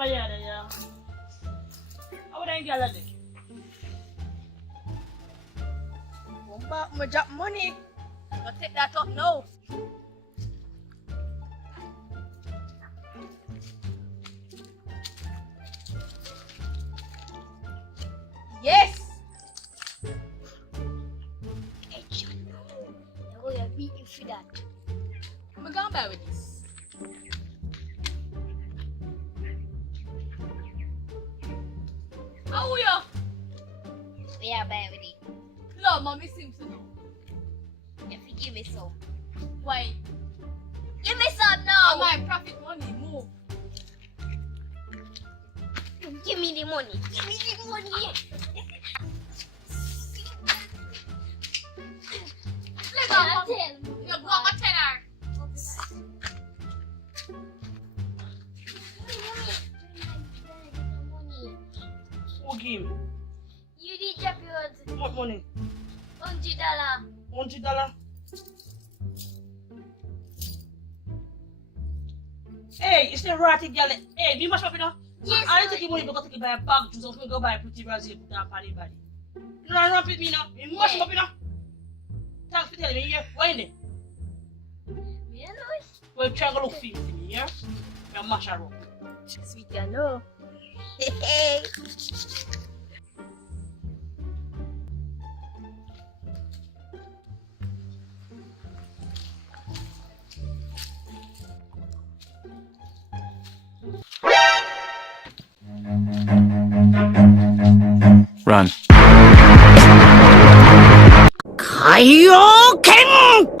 my yard, yeah. How would I get that? My drop money. I'll take that up now. Yes! Hey, John, I'm going to beat you for that. I'm going to buy with this. How are you? We are bad with it. No, mommy seems to know. If you give me some. Why? Give me some now! My profit money, move. Give me the money. Give me the money. Let's go. You're going to tell her. Who give me? You did drop yours. What money? $100. $100? Hey, it's the ratty girl. Hey, be much up, you know? Yes, I don't take your money because I take buy a bag juice. I'm going to go buy a pretty Brazil put on body. You know, run with me now. You much up, you know? Thanks for telling me, yeah? Why in there? Me know. Well, try to look for me, yeah? You're mash her up. Sweet, you know. Hey. Run. Kaioken!